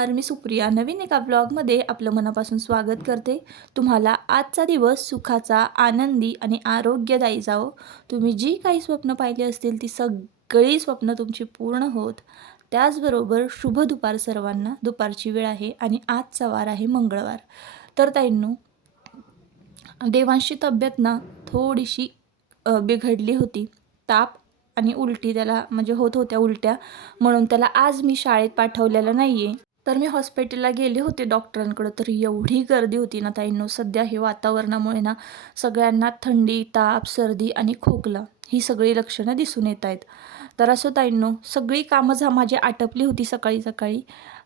नमस्कार, मी सुप्रिया नवीन एका ब्लॉगमध्ये आपलं मनापासून स्वागत करते. तुम्हाला आजचा दिवस सुखाचा, आनंदी आणि आरोग्यदायी जावो. तुम्ही जी काही स्वप्न पाहिली असतील ती सगळी स्वप्न तुमची पूर्ण होत. त्याचबरोबर शुभ दुपार सर्वांना. दुपारची वेळ आहे आणि आजचा वार आहे मंगळवार. तर ताईंनो, देवांशी तब्येत ना थोडीशी बिघडली होती. ताप आणि उलटी त्याला म्हणजे होत होत्या उलट्या, म्हणून त्याला आज मी शाळेत पाठवलेलं नाही आहे. तर मी हॉस्पिटलला गेले होते डॉक्टरांकडं. तर एवढी गर्दी होती ना ताईंनो, सध्या हे वातावरणामुळे ना सगळ्यांना थंडी, ताप, सर्दी आणि खोकला ही सगळी लक्षणं दिसून येत आहेत. तर असं ताईंनो, सगळी कामं माझी आटपली होती सकाळी सकाळी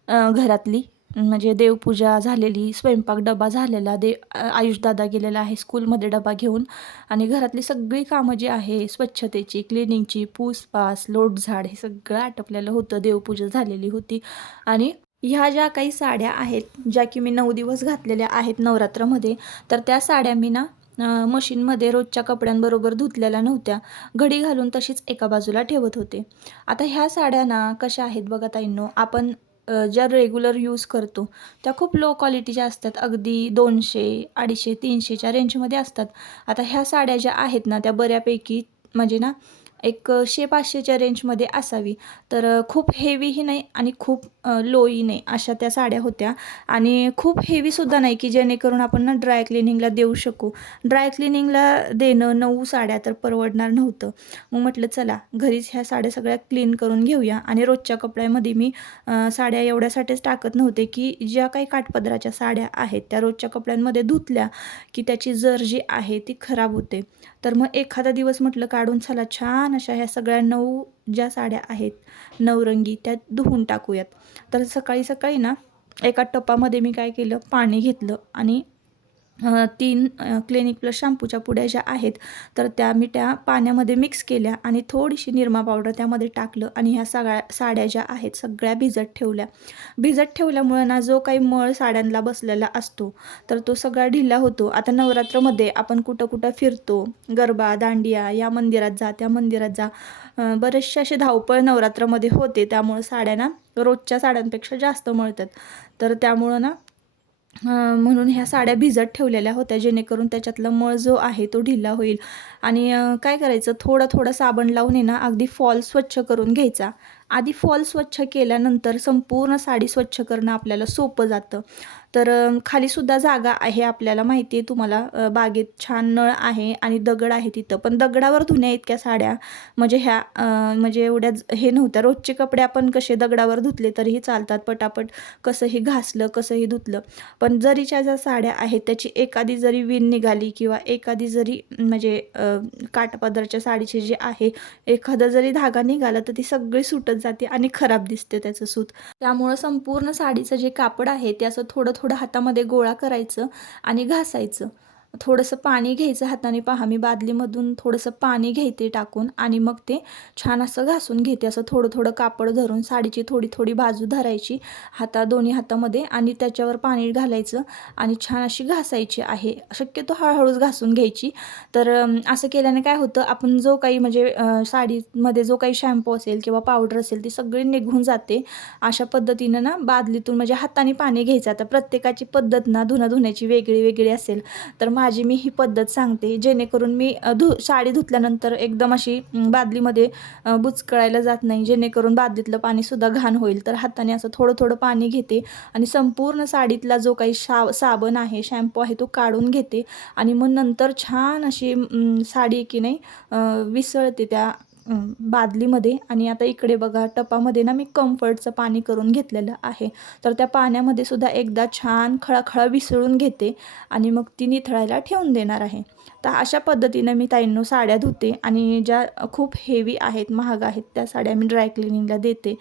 घरातली. म्हणजे देवपूजा झालेली, स्वयंपाक डबा झालेला, आयुषदादा गेलेला आहे स्कूलमध्ये डबा घेऊन. आणि घरातली सगळी कामं जी आहे स्वच्छतेची, क्लिनिंगची, पूसपास, लोटझाड हे सगळं आटपलेलं होतं. देवपूजा झालेली होती. आणि ह्या ज्या काही साड्या आहेत, ज्या की मी 9 दिवस घातलेल्या आहेत नवरात्रामध्ये, तर त्या साड्या मी ना मशीनमध्ये रोजच्या कपड्यांबरोबर धुतलेल्या नव्हत्या. घडी घालून तशीच एका बाजूला ठेवत होते. आता ह्या साड्या ना कशा आहेत बघा ताईंनो, आपण ज्या रेग्युलर यूज करतो त्या खूप लो क्वालिटीच्या असतात. अगदी 200, 250, 300च्या रेंजमध्ये असतात. आता ह्या साड्या ज्या आहेत ना त्या बऱ्यापैकी म्हणजे ना एक 100-500च्या रेंजमध्ये असावी. तर खूप हेवीही नाही आणि खूप लोही नाही, अशा त्या साड्या होत्या. आणि खूप हेवीसुद्धा नाही की जेणेकरून आपण ना ड्राय क्लिनिंगला देऊ शकू. ड्राय क्लिनिंगला देणं 9 साड्या तर परवडणार नव्हतं. मग म्हटलं चला घरीच ह्या साड्या सगळ्या क्लीन करून घेऊया. आणि रोजच्या कपड्यामध्ये मी साड्या एवढ्यासाठीच टाकत नव्हते की ज्या काही काठपदराच्या साड्या आहेत त्या रोजच्या कपड्यांमध्ये धुतल्या की त्याची जर जी आहे ती खराब होते. तर मग एखादा दिवस म्हटलं काढून चला छान अशा ह्या सगळ्या 9 ज्या साड्या आहेत नवरंगी त्या धुवून टाकूयात. तर सकाळी सकाळी ना एका टपामध्ये मी काय केलं, पाणी घेतलं आणि 3 क्लिनिक प्लस शॅम्पूच्या पुड्या ज्या आहेत तर त्या मी त्या पाण्यामध्ये मिक्स केल्या आणि थोडीशी निरमा पावडर त्यामध्ये टाकलं आणि ह्या सगळ्या साड्या ज्या आहेत सगळ्या भिजत ठेवल्या. भिजत ठेवल्यामुळे ना जो काही मळ साड्यांना बसलेला असतो तर तो सगळा ढिला होतो. आता नवरात्रामध्ये आपण कुठं कुठं फिरतो, गरबा, दांडिया, या मंदिरात जा, त्या मंदिरात जा, बरेचसे असे धावपळ नवरात्रामध्ये होते. त्यामुळं साड्या ना रोजच्या साड्यांपेक्षा जास्त मळतात. तर त्यामुळं ना म्हणून ह्या साड्या भिजत ठेवलेल्या होत्या जेणेकरून त्याच्यातला मळ जो आहे तो ढिला होईल. आणि काय करायचं, थोडं थोडं साबण लावून ना अगदी फॉल स्वच्छ करून घ्यायचा. आधी फॉल स्वच्छ केल्यानंतर संपूर्ण साडी स्वच्छ करणं आपल्याला सोपं जातं. तर खालीसुद्धा जागा आहे, आपल्याला माहिती आहे. तुम्हाला बागेत छान नळ आहे आणि दगड आहे तिथं. पण दगडावर धुण्या इतक्या साड्या म्हणजे ह्या म्हणजे एवढ्या हे नव्हत्या. रोजचे कपडे आपण कसे दगडावर धुतले तरीही चालतात, पटापट कसंही घासलं कसंही धुतलं. पण जरीच्या ज्या साड्या आहेत त्याची एखादी जरी विण निघाली किंवा एखादी जरी म्हणजे काठपदराच्या साडीची जी आहे एखादा जरी धागा निघाला तर ती सगळी सुटत जाते आणि खराब दिसते त्याचं सूत. त्यामुळं संपूर्ण साडीचं जे कापड आहे ते असं थोडं थोडं हातामध्ये गोळा करायचं आणि घासायचं. थोडंसं पाणी घ्यायचं हाताने. पहा मी बादलीमधून थोडंसं पाणी घेते टाकून आणि मग ते छान असं घासून घेते. असं थोडं थोडं कापड धरून साडीची थोडी थोडी बाजू धरायची दोन्ही हातामध्ये आणि त्याच्यावर पाणी घालायचं आणि छान अशी घासायची आहे. शक्यतो हळूहळूच घासून घ्यायची. तर असं केल्याने काय होतं, आपण जो काही म्हणजे साडीमध्ये जो काही शॅम्पू असेल किंवा पावडर असेल ती सगळी निघून जाते. अशा पद्धतीनं ना बादलीतून म्हणजे हाताने पाणी घ्यायचं. आता प्रत्येकाची पद्धत ना धुण्याची वेगळी वेगळी असेल. तर मी ही पद्धत सांगते जेणेकरून मी साडी धुतल्यानंतर एकदम अशी बादलीमध्ये बुचकळायला जात नाही, जेणेकरून बादलीतलं पाणीसुद्धा घाण होईल. तर हाताने असं थोडं थोडं पाणी घेते आणि संपूर्ण साडीतला जो काही साबण आहे, शॅम्पू आहे तो काढून घेते आणि मग नंतर छान अशी साडी की नाही विसळते त्या बादलीमध्ये. आणि आता इकडे बघा टपामध्ये ना मी कम्फर्टचं पाणी करून घेतलेलं आहे. तर त्या पाण्यामध्ये सुद्धा एकदा छान खळाखळा विसळून घेते आणि मग ती निथळायला ठेवून देणार आहे. तर अशा पद्धतीनं मी ताईंनो साड्या धुते आणि ज्या खूप हेवी आहेत, महाग आहेत त्या साड्या मी ड्राय क्लिनिंगला देते.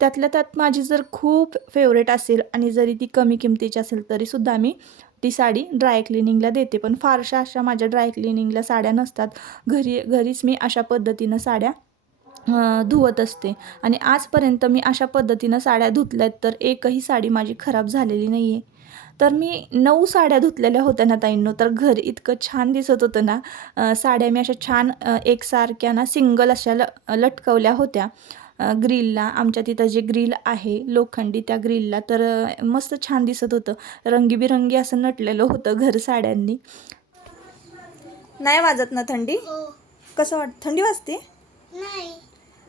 त्यातल्या त्यात माझी जर खूप फेवरेट असेल आणि जरी ती कमी किमतीची असेल तरीसुद्धा मी ती साडी ड्राय क्लिनिंगला देते. पण फारशा अशा माझ्या ड्राय क्लिनिंगला साड्या नसतात. घरीच मी अशा पद्धतीनं साड्या धुवत असते. आणि आजपर्यंत मी अशा पद्धतीनं साड्या धुतल्यात तर एकही साडी माझी खराब झालेली नाही आहे. तर मी 9 साड्या धुतलेल्या होत्या ना ताईंनो, तर घर इतकं छान दिसत होतं ना. साड्या मी अशा छान एकसारख्या ना सिंगल अशा लटकवल्या होत्या. ग्रिलला, आमच्या तिथं जे ग्रिल आहे लोखंडी त्या ग्रिलला. तर मस्त छान दिसत होतं, रंगीबिरंगी असं नटलेलं होतं घर साड्यांनी. नाही वाजत ना थंडी? कसं वाटत, थंडी वाजते? नाही.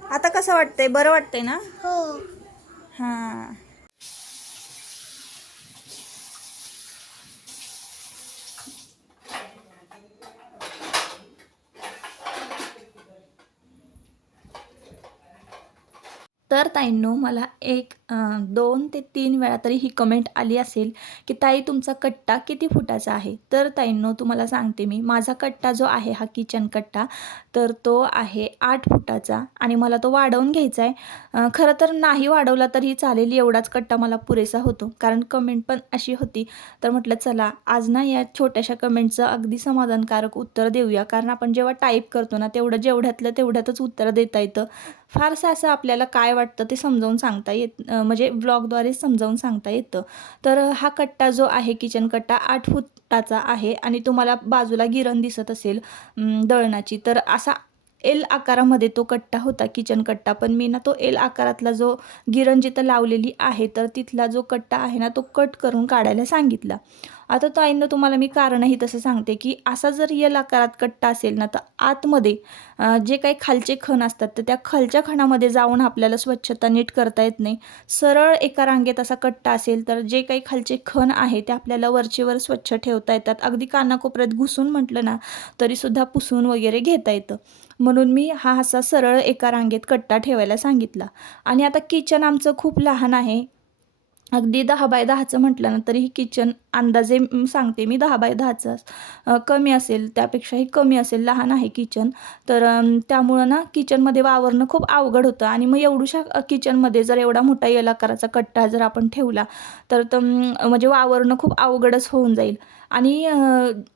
आता कसं वाटतंय, बरं वाटतंय ना? हो. हां. तर ताईंनो, मला 2 ते 3 वेळा तरी ही कमेंट आली असेल की ताई तुमचा कट्टा किती फुटाचा आहे. तर ताईंनो, तुम्हाला सांगते मी, माझा कट्टा जो आहे हा किचन कट्टा, तर तो आहे 8 फुटाचा आणि मला तो वाढवून घ्यायचा आहे. खरं तर नाही वाढवला तरी चालेल, एवढाच कट्टा मला पुरेसा होतो. कारण कमेंट पण अशी होती, तर म्हटलं चला आज ना या छोट्याशा कमेंटचं अगदी समाधानकारक उत्तर देऊया. कारण आपण जेव्हा टाईप करतो ना, जेवढ्यातलं तेवढ्यातच उत्तर देता येतं. फारसं असं आपल्याला काय वाटतं ते समजावून सांगता म्हणजे ब्लॉगद्वारे समजावून सांगता येतं. तर हा कट्टा जो आहे किचन कट्टा 8 फुटाचा आहे आणि तुम्हाला बाजूला गिरण दिसत असेल दळणाची, तर असा एल आकारामध्ये तो कट्टा होता किचन कट्टा. पण मी ना तो एल आकारातला जो गिरण जिथं लावलेली आहे, तर तिथला जो कट्टा आहे ना तो कट करून काढायला सांगितला. आता ताईंनो, तुम्हाला मी कारणही तसं सांगते की असा जर एल आकारात कट्टा असेल ना, तर आतमध्ये जे काही खालचे खण असतात तर त्या खालच्या खणामध्ये जाऊन आपल्याला स्वच्छता नीट करता येत नाही. सरळ एका रांगेत असा कट्टा असेल तर जे काही खालचे खण आहे ते आपल्याला वरचेवर स्वच्छ ठेवता येतात. अगदी कानाकोपऱ्यात घुसून म्हटलं ना तरीसुद्धा पुसून वगैरे घेता येतं. म्हणून मी हा असा सरळ एका रांगेत कट्टा ठेवायला सांगितला. आणि आता किचन आमचं खूप लहान आहे, अगदी 10 बाय 10चं म्हटलं ना तरीही किचन अंदाजे सांगते मी 10 बाय 10चं कमी असेल, त्यापेक्षाही कमी असेल, लहान आहे किचन. तर त्यामुळं ना किचनमध्ये वावरणं खूप अवघड होतं. आणि मग एवढूशा किचनमध्ये जर एवढा मोठा एल आकाराचा कट्टा जर आपण ठेवला तर म्हणजे वावरणं खूप अवघडच होऊन जाईल. आणि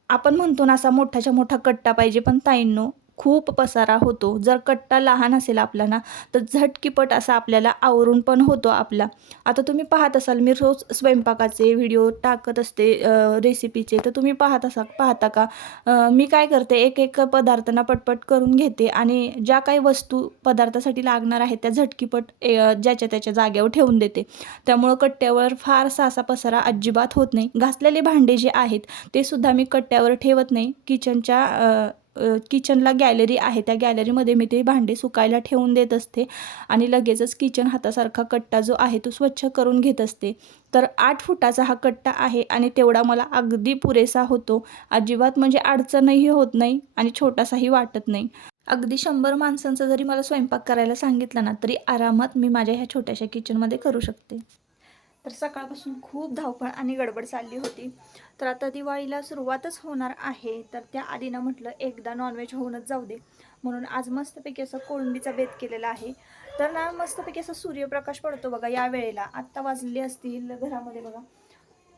आपण म्हणतो ना असा मोठाच्या मोठा कट्टा पाहिजे, पण ताईंनो खूप पसारा होतो. जर कट्टा लहान असेल आपला ना तर झटकीपट असा आपल्याला आवरून पण होतो आपला. आता तुम्ही पाहत असाल, मी रोज स्वयंपाकाचे व्हिडिओ टाकत असते रेसिपीचे, तर तुम्ही पाहता का मी काय करते, एक पदार्थांना पटपट करून घेते आणि ज्या काही वस्तू पदार्थासाठी लागणार आहेत त्या झटकीपट ज्याच्या त्याच्या जागेवर ठेवून देते. त्यामुळं कट्ट्यावर फारसा असा पसारा अजिबात होत नाही. घासलेले भांडे जे आहेत ते सुद्धा मी कट्ट्यावर ठेवत नाही. किचनला गॅलरी आहे, त्या गॅलरीमध्ये मी ते भांडे सुकायला ठेवून देत असते आणि लगेचच किचन हातासारखा कट्टा जो आहे तो स्वच्छ करून घेत असते. तर 8 फुटाचा हा कट्टा आहे आणि तेवढा मला अगदी पुरेसा होतो. अजिबात म्हणजे अडचणही होत नाही आणि छोटासाही वाटत नाही. अगदी 100 माणसांचा जरी मला स्वयंपाक करायला सांगितला ना तरी आरामात मी माझ्या ह्या छोट्याशा किचनमध्ये करू शकते. तर सकाळपासून खूप धावपळ आणि गडबड चालली होती. तर आता दिवाळीला सुरुवातच होणार आहे, तर त्या आधीनं म्हटलं एकदा नॉनव्हेज होऊनच जाऊ दे, म्हणून आज मस्तपैकी असं कोळंबीचा बेत केलेला आहे. तर ना मस्तपैकी असा सूर्यप्रकाश पडतो बघा या वेळेला. आत्ता वाजले असतील घरामध्ये बघा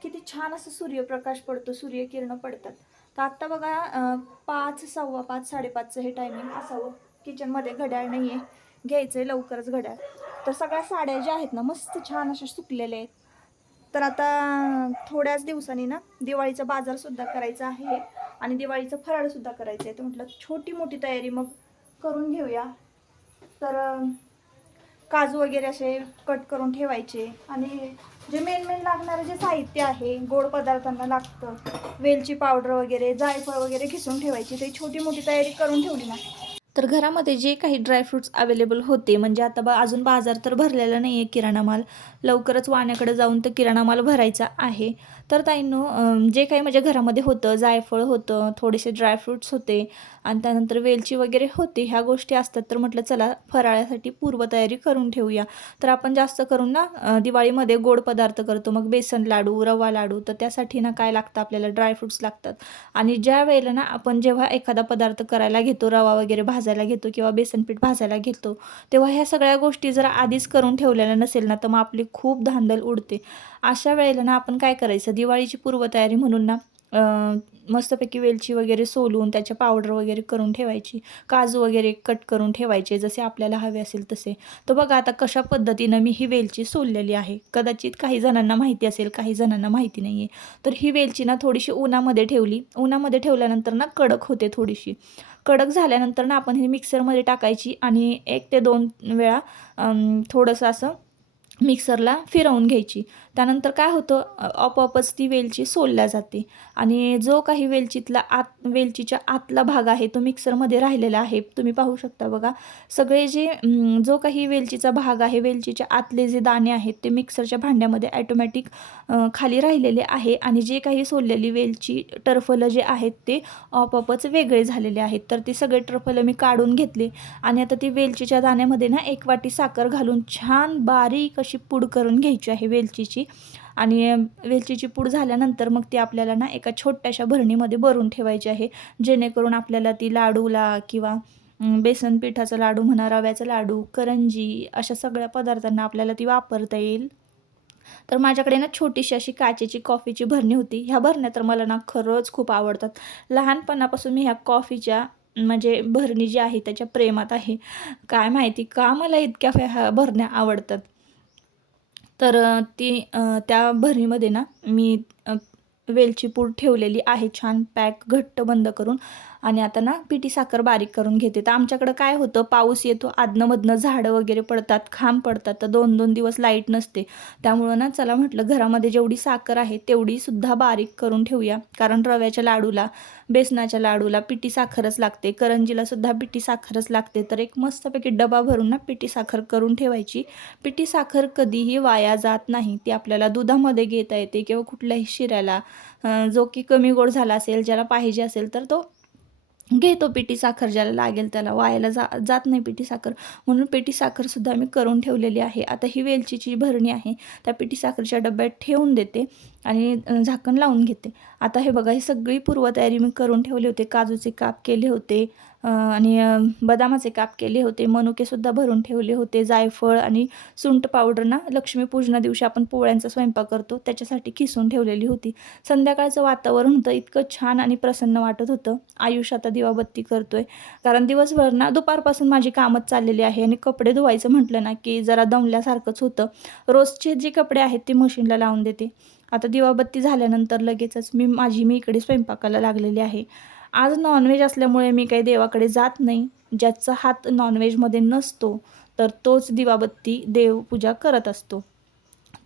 किती छान असं सूर्यप्रकाश पडतो, सूर्यकिरणं पडतात. तर आत्ता बघा 5, 5:15, 5:30चं हे टायमिंग असावं. किचनमध्ये घड्याळ नाही आहे, घ्यायचं आहे लवकरच घड्याळ. तर सगळ्या साड्या ज्या आहेत ना मस्त छान अशा सुकलेल्या आहेत. तर आता थोड्याच दिवसांनी ना दिवाळीचा बाजारसुद्धा करायचा आहे आणि दिवाळीचं फराळसुद्धा करायचं आहे. तर म्हटलं छोटी मोठी तयारी मग करून घेऊया. तर काजू वगैरे असे कट करून ठेवायचे आणि जे मेन लागणारं जे साहित्य आहे, गोड पदार्थांना लागतं, वेलची पावडर वगैरे, जायफळ वगैरे खिसून ठेवायची. ते छोटी मोठी तयारी करून ठेवली ना तर घरामध्ये जे काही ड्रायफ्रूट्स अवेलेबल होते, म्हणजे आता अजून बाजार तर भरलेला नाही आहे किराणा माल, लवकरच वाण्याकडे जाऊन तर किराणा माल भरायचा आहे. तर ताईंनो जे काही माझ्या घरामध्ये होतं, जायफळ होतं, थोडेसे ड्रायफ्रूट्स होते आणि त्यानंतर वेलची वगैरे होती, ह्या गोष्टी असतात. तर म्हटलं चला फराळासाठी पूर्वतयारी करून ठेवूया. तर आपण जास्त करून ना दिवाळीमध्ये गोड पदार्थ करतो, मग बेसन लाडू, रवा लाडू. तर त्यासाठी ना काय लागतं आपल्याला, ड्रायफ्रूट्स लागतात. आणि ज्या वेळेला ना आपण जेव्हा एखादा पदार्थ करायला घेतो, रवा वगैरे भाजायला घेतो किंवा बेसनपीठ भाजायला घेतो, तेव्हा ह्या सगळ्या गोष्टी जर आधीच करून ठेवलेल्या नसेल ना तर मग आपली खूप धांदल उडते. अशा वेळेला ना आपण काय करायचं, दिवाळीची पूर्वतयारी म्हणून ना मस्तपैकी वेलची वगैरे सोलून त्याच्या पावडर वगैरे करून ठेवायची, काजू वगैरे कट करून ठेवायचे जसे आपल्याला हवे असेल तसे. तर बघा आता कशा पद्धतीनं मी ही वेलची सोललेली आहे. कदाचित काही जणांना माहिती असेल, काही जणांना माहिती नाही आहे. तर ही वेलची ना थोडीशी उन्हामध्ये ठेवली. उन्हामध्ये ठेवल्यानंतर ना कडक होते थोडीशी. कडक झाल्यानंतर ना आपण हे मिक्सरमध्ये टाकायची आणि 1 ते 2 वेळा थोडंसं असं मिक्सरला फिरवून घ्यायची. त्यानंतर काय होतं आपोआपच ती वेलची सोलल्या जाते आणि जो काही वेलचीच्या आतला भाग आहे तो मिक्सरमध्ये राहिलेला आहे. तुम्ही पाहू शकता बघा. सगळे जे जो काही वेलचीचा भाग आहे, वेलचीच्या आतले जे दाणे आहेत ते मिक्सरच्या भांड्यामध्ये ऑटोमॅटिक खाली राहिलेले आहे आणि जे काही सोललेली वेलची टरफलं जे आहेत ते आपोआपच वेगळे झालेले आहेत. तर ते सगळे टरफलं मी काढून घेतले आणि आता ती वेलचीच्या दाण्यामध्ये ना 1 वाटी साखर घालून छान बारीक अशी पूड करून घ्यायची आहे वेलचीची. आणि वेलचीची पूड झाल्यानंतर मग ती आपल्याला ना एका छोट्याशा भरणीमध्ये भरून ठेवायची आहे, जेणेकरून आपल्याला ती लाडूला किंवा बेसन पिठाचा लाडू म्हणा, रव्याचा लाडू, करंजी अशा सगळ्या पदार्थांना आपल्याला ती वापरता येईल. तर माझ्याकडे ना छोटीशी अशी काचेची कॉफीची भरणी होती. ह्या भरण्या तर मला ना खरंच खूप आवडतात. लहानपणापासून मी ह्या कॉफीच्या म्हणजे भरणी जी आहे त्याच्या प्रेमात आहे. काय माहिती का मला इतक्या ह्या भरण्या आवडतात. तर त्या भरणीमध्ये ना मी वेलची पूड ठेवलेली आहे छान पॅक घट्ट बंद करून आणि आता ना पिठी साखर बारीक करून घेते. तर आमच्याकडं काय होतं, पाऊस येतो, आदनं-मधनं झाडं वगैरे पडतात, खांब पडतात, तर 2-2 दिवस लाईट नसते. त्यामुळं ना चला म्हटलं घरामध्ये जेवढी साखर आहे तेवढीसुद्धा बारीक करून ठेवूया. कारण रव्याच्या लाडूला, बेसनाच्या लाडूला पिठी साखरच लागते, करंजीलासुद्धा पिठी साखरच लागते. तर एक मस्तपैकी डबा भरून ना पिठी साखर करून ठेवायची. पिठी साखर कधीही वाया जात नाही. ती आपल्याला दुधामध्ये घेता येते किंवा कुठल्याही शिऱ्याला जो की कमी गोड झाला असेल, ज्याला पाहिजे असेल तर तो घेतो पिठी साखर, ज्याला लागेल त्याला. वायाला जात नाही पिठी साखर. म्हणून पिठी साखरसुद्धा मी करून ठेवलेली आहे. आता ही वेलचीची भरणी आहे त्या पिठी साखरेच्या डब्यात ठेवून देते आणि झाकण लावून घेते. आता हे बघा, ही सगळी पूर्वतयारी मी करून ठेवली होते. काजूचे काप केले होते आणि बदामाचे काप केले होते, मनुकेसुद्धा भरून ठेवले होते. जायफळ आणि सुंठ पावडर ना लक्ष्मीपूजना दिवशी आपण पोळ्यांचा स्वयंपाक करतो त्याच्यासाठी किसून ठेवलेली होती. संध्याकाळचं वातावरण होतं, इतकं छान आणि प्रसन्न वाटत होतं. आयुष आता दिवाबत्ती करतोय, कारण दिवसभर ना दुपारपासून माझी कामच चाललेली आहे आणि कपडे धुवायचं म्हटलं ना की जरा दमल्यासारखंच होतं. रोजचे जे कपडे आहेत ते मशीनला लावून देते. आता दिवाबत्ती झाल्यानंतर लगेचच मी इकडे स्वयंपाकाला लागलेली आहे. आज नॉनव्हेज असल्यामुळे मी काही देवाकडे जात नाही. ज्याचा हात नॉनव्हेजमध्ये नसतो तर तोच दिवाबत्ती देवपूजा करत असतो.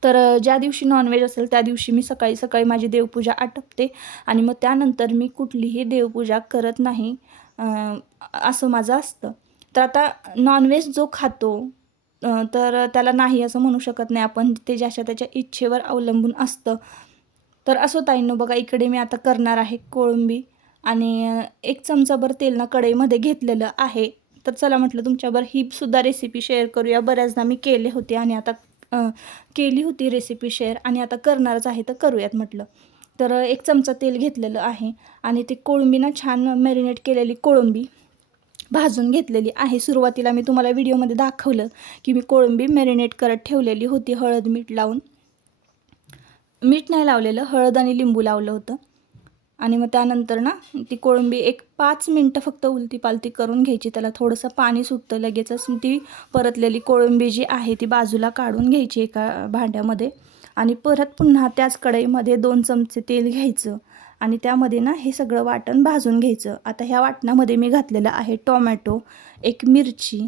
तर ज्या दिवशी नॉनव्हेज असेल त्या दिवशी मी सकाळी सकाळी माझी देवपूजा आटपते आणि मग त्यानंतर मी कुठलीही देवपूजा करत नाही, असं माझं असतं. तर आता नॉनव्हेज जो खातो तर त्याला नाही असं म्हणू शकत नाही आपण, ते ज्याच्या त्याच्या इच्छेवर अवलंबून असतं. तर असो ताईंनो, बघा इकडे मी आता करणार आहे कोळंबी आणि 1 चमचाभर तेल ना कढईमध्ये घेतलेलं आहे. तर चला म्हटलं तुमच्याबरोबर ही सुद्धा रेसिपी शेअर करूया. बऱ्याचदा मी केले होते आणि आता केली होती रेसिपी शेअर आणि आता करणारच आहे, तर करूयात म्हटलं. तर 1 चमचा तेल घेतलेलं आहे आणि ती कोळंबी ना छान मॅरिनेट केलेली कोळंबी भाजून घेतलेली आहे. सुरुवातीला मी तुम्हाला व्हिडिओमध्ये दाखवलं की मी कोळंबी मॅरिनेट करत ठेवलेली होती हळद मीठ लावून. मीठ नाही लावलेलं, हळद आणि लिंबू लावलं होतं आणि मग त्यानंतर ना ती कोळंबी एक 5 मिनटं फक्त उलती-पालती करून घ्यायची. त्याला थोडंसं पाणी सुटतं, लगेचच ती परतलेली कोळंबी जी आहे ती बाजूला काढून घ्यायची एका भांड्यामध्ये आणि परत पुन्हा त्याच कढईमध्ये 2 चमचे तेल घ्यायचं आणि त्यामध्ये ना हे सगळं वाटण भाजून घ्यायचं. आता ह्या वाटणामध्ये मी घातलेलं आहे टोमॅटो, 1 मिरची,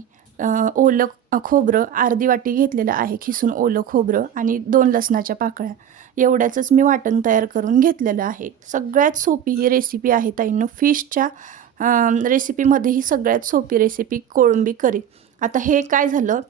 ओलं खोबरं अर्धी वाटी घेतलेलं आहे खिसून ओलं खोबरं आणि 2 लसणाच्या पाकळ्या. एवढ्याचंच मी वाटण तयार करून घेतलेलं आहे. सगळ्यात सोपी ही रेसिपी आहे ताईंनो. फिशच्या रेसिपीमध्ये ही सगळ्यात सोपी रेसिपी कोळंबी करी. आता हे काय झालं,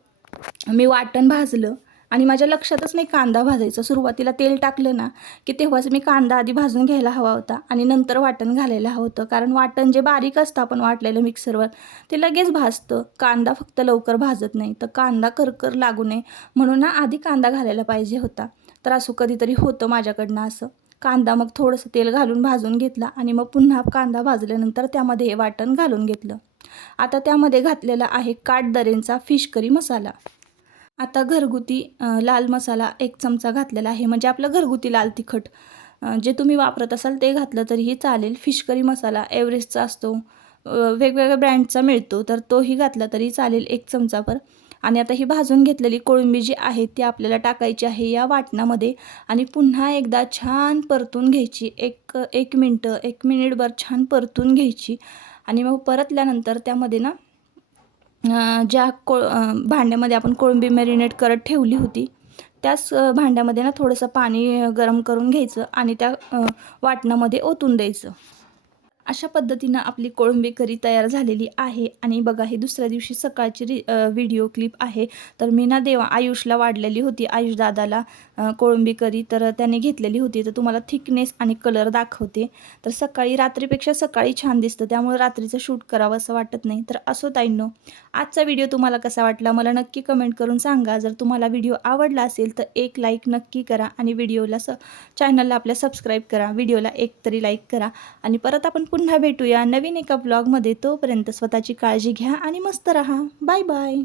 मी वाटण भाजलं आणि माझ्या लक्षातच नाही कांदा भाजायचा. सुरुवातीला तेल टाकलं ना की तेव्हाच मी कांदा आधी भाजून घ्यायला हवा होता आणि नंतर वाटण घालायला हवं होतं. कारण वाटण जे बारीक असतं आपण वाटलेलं मिक्सरवर ते लगेच भाजतं, कांदा फक्त लवकर भाजत नाही. तर कांदा करकर लागू नये म्हणून ना आधी कांदा घालायला पाहिजे होता. तर असं कधीतरी होतं माझ्याकडनं असं. कांदा मग थोडंसं तेल घालून भाजून घेतला आणि मग पुन्हा कांदा भाजल्यानंतर त्यामध्ये हे वाटण घालून घेतलं. आता त्यामध्ये घातलेला आहे काठदरेंचा फिश करी मसाला. आता घरगुती लाल मसाला 1 चमचा घातलेला आहे, म्हणजे आपलं घरगुती लाल तिखट. जे तुम्ही वापरत असाल ते घातलं तरीही चालेल. फिश करी मसाला एव्हरेस्टचा असतो, वेगवेगळ्या ब्रँडचा मिळतो, तर तोही घातला तरी चालेल 1 चमचाभर. आणि आता ही भाजून घेतलेली कोळंबी जी आहे ती आपल्याला टाकायची आहे या वाटणामध्ये आणि पुन्हा एकदा छान परतून घ्यायची. एक मिनटं 1 मिनिटभर छान परतून घ्यायची. आणि मग परतल्यानंतर त्यामध्ये ना ज्या भांड्यामध्ये आपण कोळंबी मॅरिनेट करत ठेवली होती त्याच भांड्यामध्ये ना थोडंसं पाणी गरम करून घ्यायचं आणि त्या वाटणामध्ये ओतून द्यायचं. अशा पद्धतीनं आपली कोळंबी करी तयार झालेली आहे. आणि बघा ही दुसऱ्या दिवशी सकाळची व्हिडिओ क्लिप आहे. तर मी ना आयुषला वाढलेली होती, आयुष दादाला कोळंबी करी तर त्याने घेतलेली होती. तर तुम्हाला थिकनेस आणि कलर दाखवते. तर रात्रीपेक्षा सकाळी छान दिसतं, त्यामुळे रात्रीचं शूट करावं असं वाटत नाही. तर असो ताईंनो, आजचा व्हिडिओ तुम्हाला कसा वाटला मला नक्की कमेंट करून सांगा. जर तुम्हाला व्हिडिओ आवडला असेल तर एक लाईक नक्की करा आणि चॅनलला आपल्या सबस्क्राईब करा. व्हिडिओला एक तरी लाईक करा. आणि परत आपण पुन्हा भेटूया नवीन एका ब्लॉगमध्ये. तोपर्यंत स्वतःची काळजी घ्या आणि मस्त रहा. Bye bye.